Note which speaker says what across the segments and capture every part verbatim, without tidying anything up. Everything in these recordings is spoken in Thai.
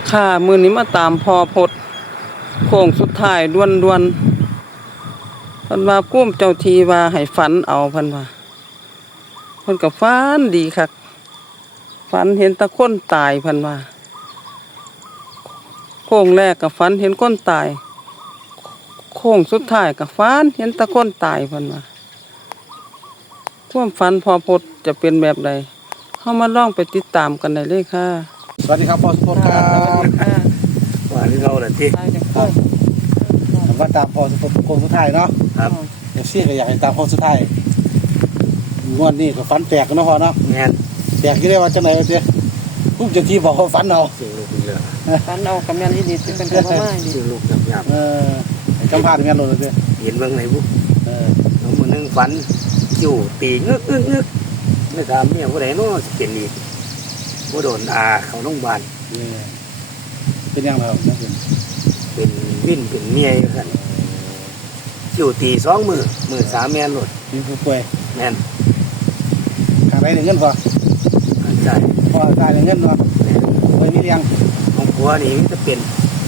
Speaker 1: ค่ะมื้อนี้มาตามพอพดโค้งสุดท้ายด่วนๆเพิ่นว่ากุ้มเจ้าทีว่าให้ฝันเอาเพิ่นว่าเพิ่นก็ฝันดีคักฝันเห็นแตะคนตายเพิ่นว่าโค้งแรกก็ฝันเห็นคนตายโค้งสุดท้ายก็ฝันเห็นแตะคนตายเพิ่นว่าความฝันพอพดจะเป็นแบบใดเฮามาลองไปติดตามกันได้เลยค่ะ
Speaker 2: สวัสดีครับพอสุพจน์ครับ
Speaker 1: ค่ะ
Speaker 3: ว่าที่เราแหละที่
Speaker 1: ตายจังค่อย
Speaker 2: ผมว่าตามพอสุพจน์โค้งสุดท้ายเนาะ
Speaker 3: ครับ
Speaker 2: เอฟซีก็อยากให้ตามโค้งสุดท้ายงวดนี้ก็ฟันแตกกันเนาะพอเนาะ
Speaker 3: แม่น
Speaker 2: แตกกี่ได้ว่าจังไหนวะเจ๊ผู้เจ้าที่บอกเขาฟันเอา
Speaker 3: สิ่งลูกอีกแล้ว
Speaker 1: ฝันเอากับแม่นอีนี่สิเป็นก็บ่มาอี
Speaker 3: สิ่งลูกหยับหยับ
Speaker 2: เออจำพลาดงานโดนเลยเจ๊
Speaker 3: เห็นเบื้องไหนบุ
Speaker 2: เออ
Speaker 3: น้องมือนึงฝันอยู่ตีงึกงึกงึกไม่ถามเมียผู้ใดเนาะสิเป็นอีกผู้โดนอาเขาโรงพยาบาล
Speaker 2: นี่เป็นยังไงครับนักเรียน
Speaker 3: เป็นวินเป็นเมียอยู่กันอยู่ตีสองมือมือสามแม่นหลด
Speaker 2: มีผู้ป่วย
Speaker 3: แม่น
Speaker 2: หาได้เงินพอ
Speaker 3: อันใจ
Speaker 2: พอได้เงินเนาะ
Speaker 3: แม่น
Speaker 2: ไปมีเลี้ยง
Speaker 3: ของผัวนี่จะเป็น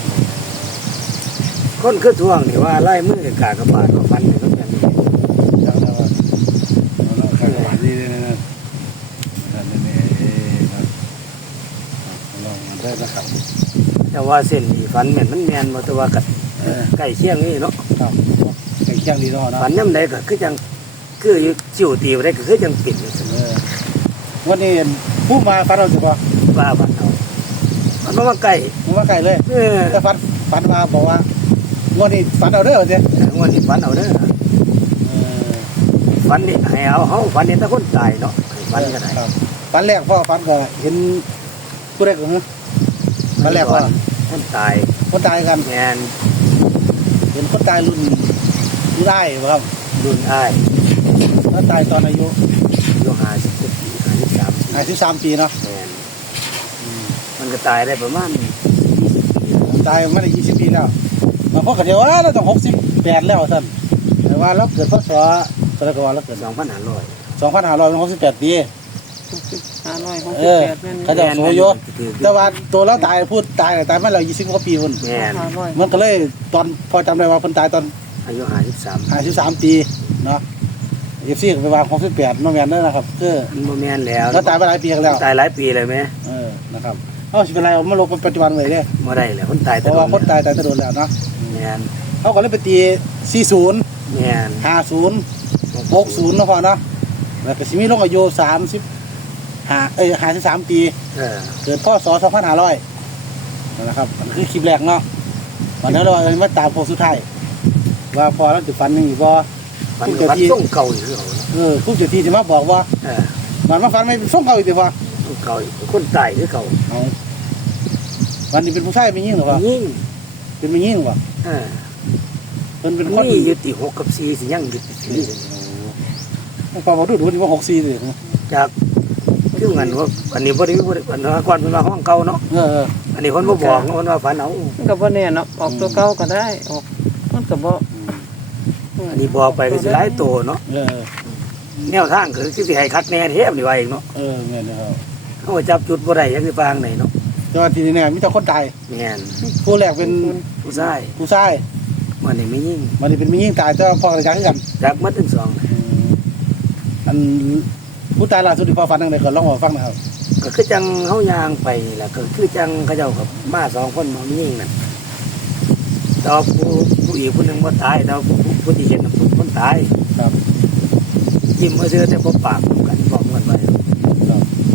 Speaker 3: คนคือทวงนี่ว่าไล่มือกับกากระบาดก็ฟันก็แบบนี้
Speaker 2: จังเลยว่าเราเราขายดีเลยนะนั่นนี่นี่ครับลองมันได้นะครับ
Speaker 3: แต่ว่าเส้นนี่ฟันแม่นมันแม่นมาแต่ว่ากัด
Speaker 2: เออ
Speaker 3: ใกล้เคียงนี่เนาะ
Speaker 2: ครับไก่เคียงดีเนาะเนาะ
Speaker 3: ฝันย่ำใดก็คือจังคืออยู่จิ๋วตีไปได้ก็คือจังปิดอยู่เสม
Speaker 2: เอ
Speaker 3: อ
Speaker 2: อวันนี้ผู้มาฟันเราจุกว่า
Speaker 3: ว่าบ้านเรามันบ่มาใกล้
Speaker 2: ผมว่าไก่เลย
Speaker 3: เออ
Speaker 2: แต่ฟันฟันมาบอกว่าวันนี้ฟันเอาเด้อเจ๊
Speaker 3: งวดนี้ฝันเอาเด้อ
Speaker 2: เออ
Speaker 3: ฝันนี่ให้เอาเฮาฝันนี่ถ้าคนตายเนาะให้ฝันก็ได้
Speaker 2: ครับฟันแรกพ่อฟันก็เห็นผู้แรกก็ฮะฟันแรกว่า
Speaker 3: คนตาย
Speaker 2: คนตายกัน
Speaker 3: แม่น
Speaker 2: เห็นคนตายรุ่นรุ่นได้ครับ
Speaker 3: รุ่นอ้าย
Speaker 2: แล้วตายตอนอายุ
Speaker 3: อายุห้าสิบปีห้าสิบสามปี
Speaker 2: อายุสามปีเนาะ
Speaker 3: แม่นมันก็ตายได้ประมาณยี่สิบปี
Speaker 2: ตายไม่ได้ยี่สิบปีแล้วมาพ่อกันเดียวว่าเราต้องหกสิบแปดแล้วท่านแต่ว่าเราเกิดพศตะกวันเราเกิด
Speaker 3: สองพันห้าร้อย
Speaker 2: สองพันห้าร้อยหกสิบแปดปี
Speaker 1: ห้าร้อยหก
Speaker 2: เอ
Speaker 1: สิบ
Speaker 2: อ
Speaker 1: แปดแม่น
Speaker 2: เขาจะโสโยแต่ว่าตัวเราตายพูดตายตายมาแล้วยี่สิบกว่าปีคน
Speaker 3: แม่น
Speaker 1: ห้าร้อย
Speaker 2: มันก็เลยตอนพอจำได้ว่าคนตายตอน
Speaker 3: อายุห้าสิบสาม
Speaker 2: ห้าสิบสามปีเนาะเอฟซีก็ไปวางหกสิบแปดน้องแมนนั่นนะครับคือ
Speaker 3: มันบ่แม่นแล้ว
Speaker 2: แล้วตายมาหลายปีแล้ว
Speaker 3: ตายหลายปีเลยไหม
Speaker 2: เออนะครับเอ้าสิเป็นไรเอามาลงเป็นปัจจุบันเลยเนี่ย
Speaker 3: บ่ได้แล้วคนตาย
Speaker 2: เพราะว่าคนตายตายจะโดนแล้วเนาะ
Speaker 3: แม่น
Speaker 2: เขาก็เลยไปตีสี่ศูนย์
Speaker 3: แม่น
Speaker 2: ห้าศูนย์หกศูนย์นะพอเนาะแล้วก็สิมีลงอายุสามสิบห้าเอ้ยห้าสิบสามปี
Speaker 3: เออ
Speaker 2: เกิดพศสองพันห้าร้อยนะครับมันคือคลิปแรกเนาะวันนั้นเราเอามาตามโพสต์สุดท้ายว่าพอแล้วจะฟันยังอยู่บ่
Speaker 3: มันก็วัดส่งเก่าอยู่คือเขาเนาะ
Speaker 2: เออผู้เจ้าที่จะมาบอกว่า
Speaker 3: เออ
Speaker 2: มันมาฟันไม่ส่งเขาอีกทีว่า
Speaker 3: ส่งเก่าอยู่คนตายคือเก่า
Speaker 2: เอาวันนี้เป็นผู้ชายเป็นยิ่งหรือวะ
Speaker 3: ยิ่ง
Speaker 2: เป็นไม่ยิ่งวะ
Speaker 3: เออ
Speaker 2: เป็นเป็นคน
Speaker 3: นี่อยู่ที่หกกับสี่สิยังอยู่ที่สี่
Speaker 2: พอมาดูดูนี่ว่าหกสี่เลย
Speaker 3: จากคืองันว่าอันนี้บ่ได้บ่ได้อันนั้นก่อนเป็นมาห้องเก่าเนาะ
Speaker 2: เออเออ
Speaker 3: อันนี้คนบ่บอกเนาะคนว่าฝันเอา
Speaker 1: มันก็บ่แน่เนาะออกตัวเก่าก็ได้ออกมันก็บ่
Speaker 3: อันนี้บอกไปก็สิหลายโตเนาะ
Speaker 2: เออ
Speaker 3: แนวทางคือสิให้คัดแน่เทปนี่ว่าเองเนาะ
Speaker 2: เออเงี้ยนะครับ
Speaker 3: เฮาจับจุดบ่ได้จังสิฟางไหนเนาะ
Speaker 2: แต่ว่าทีนี้เนี่ยมีแต่คนตาย
Speaker 3: แม่น
Speaker 2: ผู้แรกเป็น
Speaker 3: ผู้ชาย
Speaker 2: ผู้ชาย
Speaker 3: มันนี่ไม่ยิ่ง
Speaker 2: มันนี่เป็นไม่ยิ่งตายแต่ว่าพ่อกับการขึ้นกัน
Speaker 3: จักมัดทั้งสอง
Speaker 2: อันผู้ตายล่าสุดที่พ่อฟันตั้งแต่ก่อนลองมาฟังนะครับ
Speaker 3: ก็คือจังเฮายางไปนี่ล่ะก็คือจังเขาเจ้ากับมาสองคนมาไม่ยิ่งนั่นแต่ว่าผู้ผู้อีกผู้หนึงบ่ตายแต่ว่าผู้ผู้ผู้ที่เห็นน่ะผู้คนตาย
Speaker 2: ครับ
Speaker 3: ยิ้มมาเจอแต่พบปากกันบอกกันไว้
Speaker 2: ครับ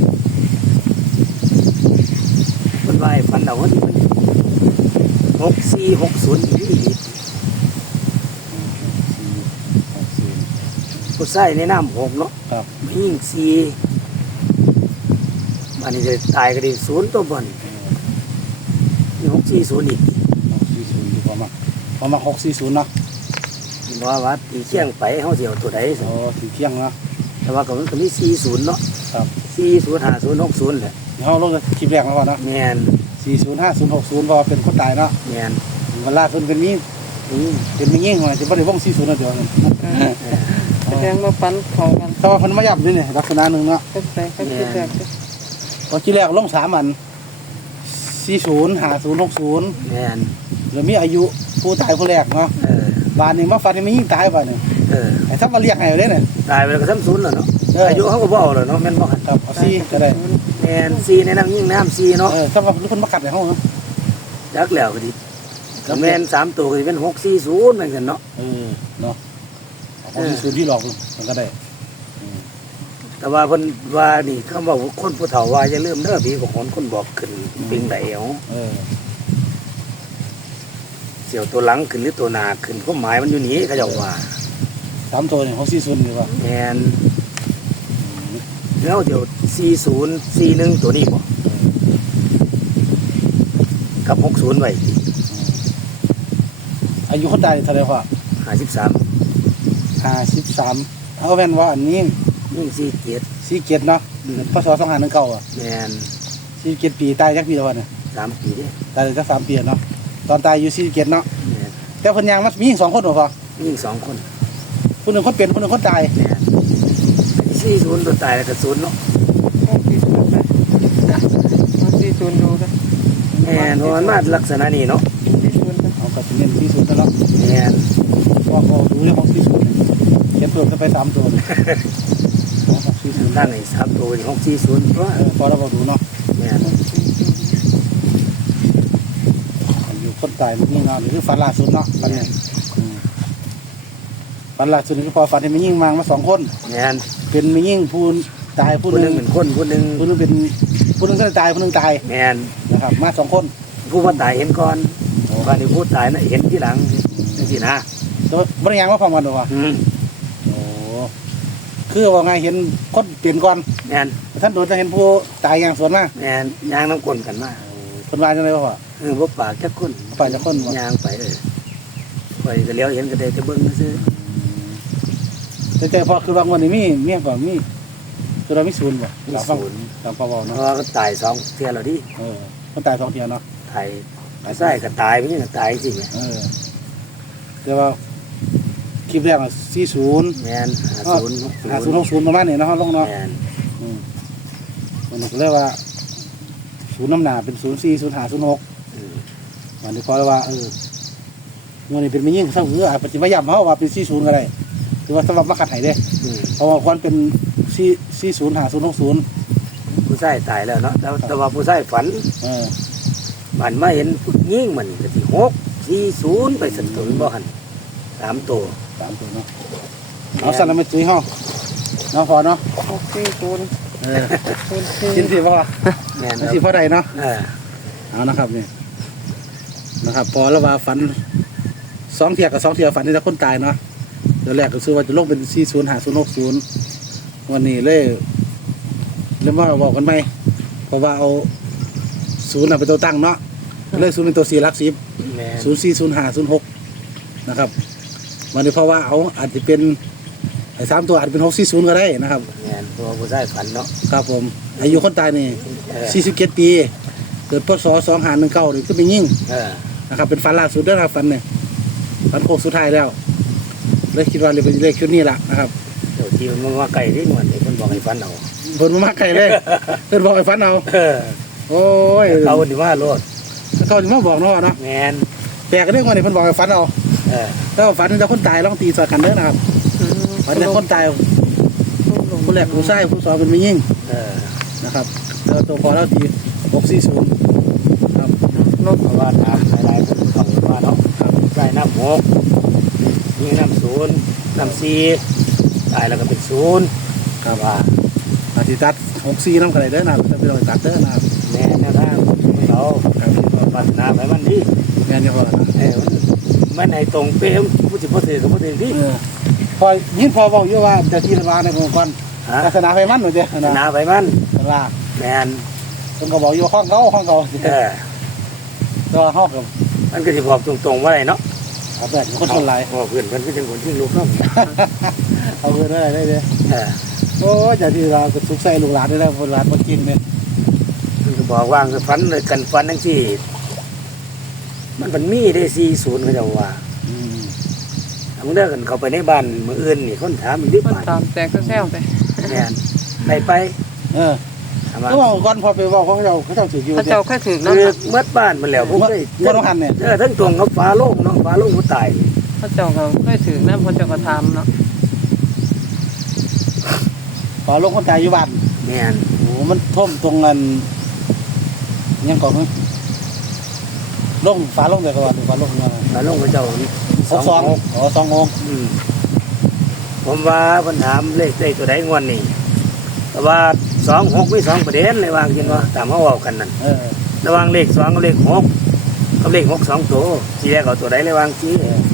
Speaker 3: มันไว้ฝันเอาว่าที่มันหกสี่หกศูนย์อีกผู้ชายในน้ำหกเนาะ
Speaker 2: ครับ
Speaker 3: ไม่ยิ่งสี่อันนี้จะตายก็ได้ศูนย์ตัวบนนี่หกสี่ศูนย์อีก
Speaker 2: หกสี่ศูนย์ที่พอมาพอมาหกสี่ศูนย์เนาะ
Speaker 3: บอกว่าตีเชียงไปเขาเสียวตัวใดสิ
Speaker 2: โอ้สีเที่ยงเนาะ
Speaker 3: แต่ว่าก็มันก็มีสี่ศูนย์เนาะ
Speaker 2: ครับ
Speaker 3: สี่ศูนย์ห้าศูนย์หกศูนย์แหละ
Speaker 2: เขาลงคลิปแรกแล้วเนาะ
Speaker 3: แมน
Speaker 2: สี่ศูนย์ห้าศูนย์หกศูนย์พอเป็นคนตายเนาะ
Speaker 3: แมน
Speaker 2: เวลาเป็นเป็นยิ่ง
Speaker 3: อืม
Speaker 2: เป็นไม่ยิ่งหน่อยจะไม่ได้ว่องสี่ศูนย์เดียวนึง
Speaker 1: แสดงว่าปันเข้ากัน
Speaker 2: ถ้าว่าคนมายับนี่เนี่ยลักษณะหนึ่งเนาะ
Speaker 1: เป็นไปกันคิดแรก
Speaker 2: ตอนที่แรกลงสามอันสี่ศูนย์ห้าศูนย์หกศูนย์
Speaker 3: แม่น
Speaker 2: แล้วมีอายุผู้ตายผู้แรกเนาะ
Speaker 3: เออ
Speaker 2: บ้านนี้มาฟันนี่มียิ่งตายบ้านนี่
Speaker 3: เออ
Speaker 2: ไอ้ถ้ามาเรียกให้เลยเนี่ย
Speaker 3: ตายไปแล้วก็ซ้ำศูนย์แล้วเนาะ
Speaker 2: เอออ
Speaker 3: อายุเขาก็บ่เอาแล้วเนาะแม่นบ่หั่น
Speaker 2: ครับเอาซี่ก็ได้
Speaker 3: แม่นซีในน้ำยิ่งน้ำซีเนาะ
Speaker 2: เออถ้ามาทุกคนมากัดในห้องเนาะ
Speaker 3: จักแล้วก็ดิก็แม่นสามตัวก็สิเป็นหกสี่ศูนย์เหมือนกันเนาะ
Speaker 2: เออเนาะเอาของศูนย์ที่หลอกมันก็ได้
Speaker 3: แต่ว่าเพิ่นว่านี่คำว่าคนผู้เฒ่าว่าอย่าลืมเด้อพี่ของคนคนบอกขึ้นปิงไดเอา
Speaker 2: เออ
Speaker 3: เสี่ยวตัวหลังขึ้นหรือตัวหน้าขึ้นความหมายมันอยู่นี่เขาเจ้าว่า
Speaker 2: สามตัวนี่ของสี่ศูนย์ดีกว่า
Speaker 3: แม่นแล้วเดี๋ยวสี่ศูนย์สี่หนึ่งตัวนี้บ่กับหกศูนย์ไว้
Speaker 2: อายุคนตายเท่าไหร่พ่อ
Speaker 3: ห้าสิบสาม
Speaker 2: ห้าสิบสามเอาแม่นว่าอันนี้
Speaker 3: ยิ่งสี่เจ็ด
Speaker 2: สี่เกียรติเนาะพศสองห้าหนึ่งเก้าอ่ะ
Speaker 3: แม่น
Speaker 2: สี่เกียรติปีตายจักปีแล้ววะเนี่ย
Speaker 3: สามปีเด้
Speaker 2: ตายได้จักสามปีเนาะตอนตายอยู่สี่เกียรติเนาะ
Speaker 3: แม่น
Speaker 2: แต่เพิ่นยังมันมีสองคนเหรอพ่อ
Speaker 3: ยิ่งสองคน
Speaker 2: คนหนึ่งคนเป็นคนหนึ่งคนตาย
Speaker 3: แม่นสี่ศูนย์ตัวตายแล้วก็ศูนย์เนาะ
Speaker 1: หกสี่ศูนย์ไปหกสี่ศูนย์ดูกัน
Speaker 3: แม่นเพราะมันมาลักษณะนี้เนาะ
Speaker 1: สี่ศูนย์ไป
Speaker 2: เอาก็สิเน้นสี่ศูนย์กันเนาะ
Speaker 3: แม่น
Speaker 2: พ่อก็ดูเรื่องของสี่ศูนย์เขียนเพิ่มขึ้นไปสามตัวของสี่ศูนย์
Speaker 3: ตั้งให้สามตัวหกสี่ศูนย์เพราะว่า
Speaker 2: เออพอเราบอกดูเนาะ
Speaker 3: แม่น
Speaker 2: อยู่คนตายมันยิ่งเนาะนี่คือฝันล่าสุดเนาะฝันเนี่ยอืมฝันล่าสุดนี่คือพอฝันที่มันยิ่งมามาสองคน
Speaker 3: แม่น
Speaker 2: เป็นมันยิ่งผู้ตายผู้
Speaker 3: ผู้
Speaker 2: ห
Speaker 3: ห
Speaker 2: นึ่
Speaker 3: นึ่
Speaker 2: ง
Speaker 3: งเป็นคนผู้หนึ่ง
Speaker 2: ผู้หนึงเป็นผู้หนึงก็ตายผู้หนึงตาย
Speaker 3: แม่น
Speaker 2: นะครับ มาสองคน
Speaker 3: ผู้ว่าตายเห็นก่อนก่อนที่ผู้ตายน่ะเห็นที่หลังจังซี่นะ
Speaker 2: ตัวบริยังว่าพร้อมกันหรอวะ
Speaker 3: อืม
Speaker 2: โอ้คือว่าไงเห็นคนเปลี่ยนก่อน
Speaker 3: แม่น
Speaker 2: ท่านโดนจะเห็นผู้ตายอย่างสวนมาก
Speaker 3: แม่นย่างน้ำกลนกันมา
Speaker 2: คนวายจังเลยพ่อ
Speaker 3: เออบ่ปากจักคน
Speaker 2: ปากจักคนบ่
Speaker 3: ย่างไปเออไปก็เลี้ยวเห็นก็ได้แต่เบิ่งซื่อ
Speaker 2: แต่ใจพอคือว่างวันนี้มีเมียก่อนมีคือเรามีศูนย์บ่
Speaker 3: มี
Speaker 2: เราฟัง
Speaker 3: ศูนย์
Speaker 2: ตามพ่อบอก
Speaker 3: เพ
Speaker 2: เนาะ
Speaker 3: ราะว่าก็ตายสองเที่ยแล้วดิ
Speaker 2: เออคนตายสองเทียเนาะ
Speaker 3: ตายตายไส้ก็ตายไม่ใช่ก็ตายจริงๆ
Speaker 2: เออแต่ว่าคลิปแรกอ่ะสี่ศูนย์
Speaker 3: แม่นหาศูนย์
Speaker 2: ห้าศูนย์หกศูนย์ประมาณนี้เนาะลงเนาะ
Speaker 3: แม่น
Speaker 2: อืมมันก็เลยว่าศูนย์น้ำหนาเป็นศูนย์สี่ศูนย์ห้าศูนย์หก
Speaker 3: อืม
Speaker 2: วันนี้พอแล้วว่าเออเงินนี่เป็นไม่ยิ่งสักหรืออาจจะพยายามเขาว่าเป็นสี่ศูนย์ก็ได้หรือว่าสำหรับมาขัดไห้เด้
Speaker 3: อืม
Speaker 2: เพราะว่าควรเป็นสี่สี่ศูนย์ห้าศูนย์หกศูนย์
Speaker 3: ผู้ชายตายแล้วเนาะแต่แต่ว่าผู้ชายฝัน
Speaker 2: เออ
Speaker 3: มันมาเห็นผู้ยิ่งมันก็สิหกสี่ศูนย์ไปสันตุนบ่หันสามตัว
Speaker 2: สามตัวเนาะเอาสั่นแล้วไม่ตุ้ยห้องเนาะพอเนาะ
Speaker 1: หกสี่ศูนย์
Speaker 2: เออ
Speaker 1: ศูนย์สี่
Speaker 2: กินสิพ่อ
Speaker 3: แม่น
Speaker 2: กินสิพ่อใดเนาะ
Speaker 3: เออ
Speaker 2: เอานะครับนี่นะครับ พอแล้วว่าฝันสองเทียกับสองเทียฝันที่จะคนตายเนาะเดี๋ยวแรกก็ซื้อว่าจะลงเป็นสี่ศูนย์ห้าศูนย์หกศูนย์วันนี้เลยเริ่มว่าบอกกันไหมเพราะว่าเอาศูนย์น่ะเป็นตัวตั้งเนาะเลยศูนย์เป็นตัวสี่หลักสิบ
Speaker 3: แม่น
Speaker 2: ศูนย์สี่ศูนย์ห้าศูนย์หกนะครับวันนี้เพราะว่าเอาอาจจะเป็นไอ้สามตัวอาจจะเป็นหกสี่ศูนย์ก็ได้นะครับ
Speaker 3: แม่นเพราะว่าผู้ชายฝันเนาะ
Speaker 2: ครับผมอายุคนตายนี่
Speaker 3: เออ
Speaker 2: สี่สิบเจ็ดปีเกิดพศสองห้าหนึ่งเก้านี่ก็เป็นยิ่ง
Speaker 3: เออ
Speaker 2: นะครับเป็นฟันล่าสุดด้วยนะครับฟันเนี่ยฟันโค้งสุดท้ายแล้วเลยคิดว่าเลยเป็นเลขชุดนี้แหละนะครับ
Speaker 3: เดี๋ยวที่มันมาไก่ที่หนวดนี่เพิ่นบอกให้ฝันเอา
Speaker 2: เพิ่นบ่มาไกลเลย เพิ่นบอกให้ฟันเอา
Speaker 3: เออ
Speaker 2: โอ้ย
Speaker 3: เขาดีว่าโลด
Speaker 2: เขาจะมาบอกเนาะเนาะ
Speaker 3: แม่น
Speaker 2: แปลกเรื่องว่านี่เพิ่นบอกให้ฟันเอา
Speaker 3: เออ
Speaker 2: แล้วฟันจะคนตายลองตีสอดกันเด้อนะครับฟันจะคนตายผู้แรกผู้ชายผู้สองเป็นไม่ยิ่ง
Speaker 3: เออ
Speaker 2: นะครับแล้วตัวพอแล้วตีหกสี่ศูนย์ครับ
Speaker 1: นก
Speaker 3: เพราะว่าตามหลายๆคนเขาว่าเนาะ
Speaker 2: ครับ
Speaker 3: ใส่น้ำหกมีน้ำศูนย์น้ำสี่ตายแล้วก็เป็นศูนย์
Speaker 2: ครับ
Speaker 3: ว่า
Speaker 2: อาทิตัดหกสี่น้ำกระไรเด้อนะครับจะไปลองตัดเด้อนะครับ
Speaker 3: แม่แนวทางของเรา
Speaker 2: ครับ
Speaker 3: พัฒนาไปมันดี
Speaker 2: แม่นยังพอละนะ
Speaker 3: เออมันในตรงเป๊ะผู้สิบ่ถือกับผู้ถือที่
Speaker 2: เออพอยินพอบอกอยู่ว่าเจะที่ระบาในองค์กร
Speaker 3: ฮะ
Speaker 2: ศาสนาไฟมันหนูเจ้
Speaker 3: พัฒนาไปมัน
Speaker 2: เวลา
Speaker 3: แมน
Speaker 2: คนก็บอกอยู่ว่าข้องเขาข้องเขา
Speaker 3: เออ
Speaker 2: ตัวห้องกับ
Speaker 3: มันก็สิบอกตรงๆว่าไรเนาะ
Speaker 2: เอาแบบคนคนไร
Speaker 3: พอเพื่อนมันก็จะคนที่ลูกเนาะ
Speaker 2: เอาเงินอะไรได้เลย
Speaker 3: เออ
Speaker 2: โอ้เจะที่เราก็ทุกใส่ลูกหลานได้แล้วคนหลานมากินเนี่ย
Speaker 3: มันก็บอกว่าคือฝันเลยกันฝันทั้งที่มันมันมีได้สี่ศูนย์เขาจะว่า
Speaker 2: อืม
Speaker 3: เอาเด้อกันเข้าไปในบ้านมื้ออื่นนี่คนถามอีกดิ
Speaker 1: มัน
Speaker 3: บาท
Speaker 1: ตามแตกแซวไป
Speaker 3: แม่นไปไป
Speaker 2: เออ
Speaker 3: ถถามว่า
Speaker 2: ก็บอกก่อนพอไปบอกเขาเจ้าเขาเจ้าถืออยู่
Speaker 1: พระ
Speaker 2: เนี่ย
Speaker 1: เจ้าเคยถึง
Speaker 3: คือ
Speaker 1: น้ำ
Speaker 3: เมื่อบ้านมันแล้วผมเคย
Speaker 2: เมื่อต้องหันเนี่ย
Speaker 3: เออทั้งตรงกับฟ้าโล่งเนาะฟ้าโล่งผู้ตาย
Speaker 1: พระเจ้าก็เคยถึงน้ำพระเจ้าก็ทำเนาะ
Speaker 2: พอลงคนตายอยู่บ้าน
Speaker 3: แม่น
Speaker 2: โอ้มันท่วมตรงนั้นยังก่อนมั้ยลงฟ้าลงแต่ก่อนฟ้าลงยัง
Speaker 3: ฟ้าโล่งพระเจ้า
Speaker 2: สองสองอ๋อสององค์
Speaker 3: อืมผมว่าปัญหามเลขได้ตัวใดงวดนี้แต่ว่าสองหกมีสองประเด็นเลยวางกินว่าตามเขาบอกกันนั่น
Speaker 2: เออ
Speaker 3: ระหว่างเลขสองกับเลขหกกับเลขหกสองตัวสีแรกเอาตัวใดเลยวางสี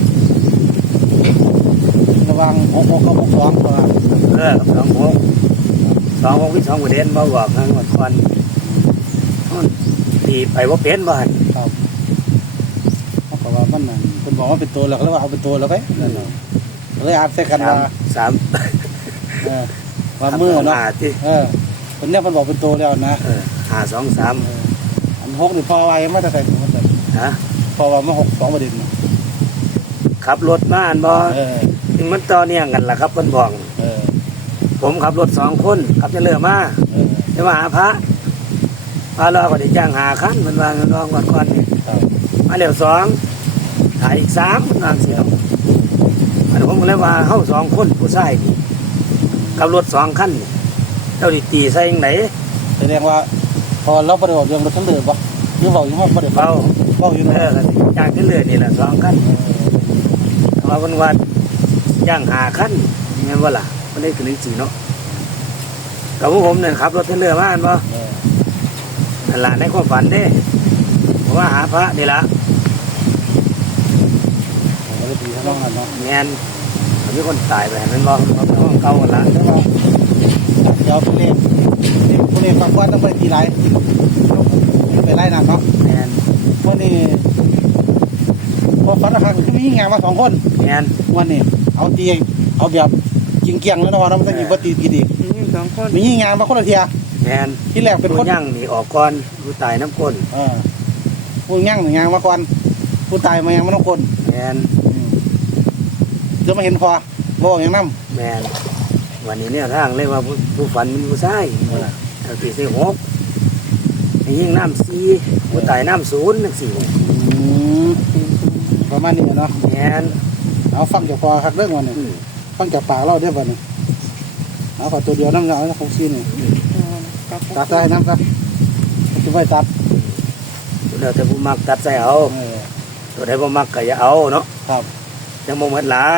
Speaker 2: ระวังหกหกกับหกสองตัว
Speaker 3: เออกับสองหกสองหกมีสองประเด็นบ่บอกทางหมดก่อนมันตีไปว่าเป็นบ้าน
Speaker 2: ครับเขาบอกว่ามันนั่นคนบอกว่าเป็นตัวแล้วก็เลยว่าเอาเป็นตัวแล้วไปนั่นเนาะเลยอาบใส่กัน
Speaker 3: สา
Speaker 2: ว่าม
Speaker 3: สาม
Speaker 2: เออว่ามือเนาะ
Speaker 3: หาที่
Speaker 2: เออคนเนี้ยมันบอกเป็นตัวแล้วนะ
Speaker 3: เออหาสองสาม
Speaker 2: เอออันหกนี่พอไว้ไม่ได้ใส่ถุงมันเลย
Speaker 3: ฮะ
Speaker 2: พอว่ามาหกสองประเด็นเนาะ
Speaker 3: ขับรถมาอันบ่
Speaker 2: เออ
Speaker 3: ถึงมันต่อเนี่ยกันล่ะครับเพิ่นบอก
Speaker 2: เออ
Speaker 3: ผมขับรถสองคนขับจะเลือมา
Speaker 2: เออ
Speaker 3: จะมาหาพระพระรอก็ได้จ้างหาคันมันวางกันรองก่อนก่อนนี่
Speaker 2: ครับ
Speaker 3: มาเร็วสองถ่ายอีกสามมันวางเสียงอันนี้ผมก็เลยว่าเฮาสองคนผู้ชายนี่ขับรถสองคันนี่เจ้าดิตีใส่ยังไหน
Speaker 2: แสดงว่าพอเราประเดี๋ยวเรื่องรถทั้งเดือดบ่หรือบอกยังว่าประเดี๋ยว
Speaker 3: เบา
Speaker 2: เบาอยู่
Speaker 3: เอ
Speaker 2: เนาะ
Speaker 3: อจ้างที่เลือนี่แหละสองคันมาวันวันย่างหาคันงั้นว่าล่ะมันได้ถึงสี่เนาะกับพวกผมเนี่ยขับรถที่เรือมาอันบ่
Speaker 2: เออ
Speaker 3: นั่นล่ะในความฝันเด้ผมว่าหาพระนี่ละ
Speaker 2: ผมก็เลยตีทั้งน้องนั่นเนาะ
Speaker 3: แมนมีคนตายไปนั่นบ่เขาเป็นห้องเก่าหมดละ
Speaker 2: แล้วก็เดี๋ยวผู้เล่นนี่ผู้เล่นฟังว่าต้องไปตีไรไปไล่นำเนาะ
Speaker 3: แมน
Speaker 2: วันนี้พอฟันราคาคือมีงานมาสองคน
Speaker 3: แมน
Speaker 2: วันนี้เอาตีเอาแบบกิงเกียงแล้วนะว่าเราไม่ต้องยิงว่าตีกี่ดี
Speaker 1: มีสองคน
Speaker 2: มีงานมาคนละเทีย
Speaker 3: แมน
Speaker 2: ที่แรกเป็น
Speaker 3: ผู้
Speaker 2: คน
Speaker 3: ยั่งนี่ออกก่อนผู้ตายน้ำก้น
Speaker 2: เออผู้ย่างหนึ่งงานมาก่อนผู้ตายมายังไม่ต้องคน
Speaker 3: แมน
Speaker 2: จะมาเห็นพอบอกอย่างนั้น
Speaker 3: แมนวันนี้เนี่ยทางเรียกว่าผู้ผู้ฝันเป็นผู้ชายเท่าที่สี่หกไอ้ยิ่งน้ำสี่ผู้ตายน้ำศูนย์นักสี่
Speaker 2: ประมาณนี้เนาะ
Speaker 3: แมน
Speaker 2: เอาฟังจากพอคักเรื่องวันนี้
Speaker 3: อืม
Speaker 2: ฟังจากปากเราได้วันนี้เอาขอตัวเดียวน้ำยาแล้วคงซีนี่ตัดได้น้ำครับจะไปตัด
Speaker 3: เดี๋ยวแต่ผู้มักตัดใส่เอา
Speaker 2: เออ
Speaker 3: ตัวใดผู้มักก็อย่าเอาเนาะ
Speaker 2: ครับ
Speaker 3: ยังบ่หมดหลาย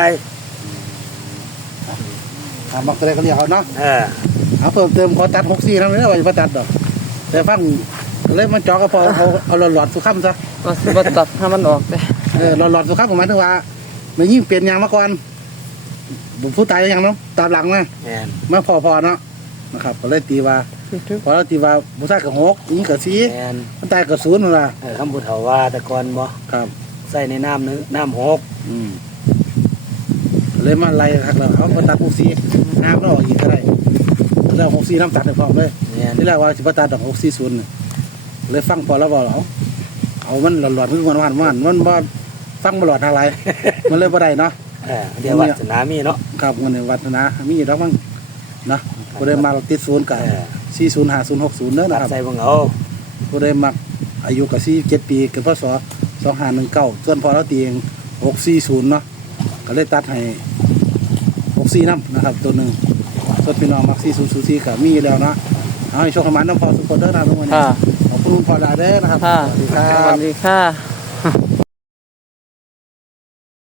Speaker 2: ถามบอกอะไรก็เรียกเอาเนาะ
Speaker 3: เออ
Speaker 2: เอาเพิ่มเติมขอตัดหกสี่น้ำเลยว่าจะมาตัดดอกแต่ฟังเลยมันจอกก็พอเอาเอาหลอดสุขัมซะ
Speaker 1: ก็สิบตัดให้มันออกเลย
Speaker 2: เออหลอดหลอดสุขัมผมหมายถึงว่ามันยิ่งเปลี่ยนยางมาก่อนบุผู้ตายยังเนาะตามหลังนะ
Speaker 3: แมน
Speaker 2: มาพอพอเนาะนะครับก็เลยตีว่าพอเราตีว่าผู้ชายกับหกยิงกับสี่
Speaker 3: แมน
Speaker 2: ผู้ตายกับศูนย์นั่นล่ะ
Speaker 3: เออคำพูดเขาว่าแต่ก่อนบ่
Speaker 2: ครับ
Speaker 3: ใส่ในน้ำนึงน้ำหก
Speaker 2: อืมก็เลยมาไล่ครับเราเอามาตัดหกสี่น้ำเราออกอีกก็ได้แล้วหกสี่น้ำตัดในพร้อมเลย
Speaker 3: แมน
Speaker 2: ที่แรกว่าสิบตัดดอกหกสี่ศูนย์น่ะเลยฟังพอแล้วบอกเอาเอามันหลอดหลอดมันมันมันมันบ่ฟังมาหลอดอะไร มันเลยบ่ได้เนาะ
Speaker 3: เออเดี๋ยววัดสนามีเนาะ
Speaker 2: ครับเงินในวัฒนามีอยู่แล้วมั้งนะก็ได้มาเราติดศูนย์กับ
Speaker 3: เออ
Speaker 2: สี่ศูนย์ห้าศูนย์หกศูนย์เนอะ
Speaker 3: ตั
Speaker 2: นะ
Speaker 3: ด
Speaker 2: ครับ
Speaker 3: ใส่เบิ่งเอา
Speaker 2: ก็ได้มาอายุกับสี่เจ็ดปีเกิดพศสองห้าหนึ่งเก้าส่วนพอเราตีเองหกสี่ศูนย์เนาะก็เลยตัดให้หกสี่น้ำนะครับ ตัวหนึ่งส่วนพี่น้องมักสี่ศูนย์ศูนย์สี่กับมีอยู่แล้วเนาะเอาให้โชคขมันน้ำพอสุขคนเด้อนะทุกวันนี้
Speaker 1: ค่ะ
Speaker 2: ขอบคุณพอดาเด้อนะครับ
Speaker 1: ค่ะ
Speaker 2: สวัสดีครั
Speaker 1: สวั
Speaker 2: บ
Speaker 1: สดีค่ะ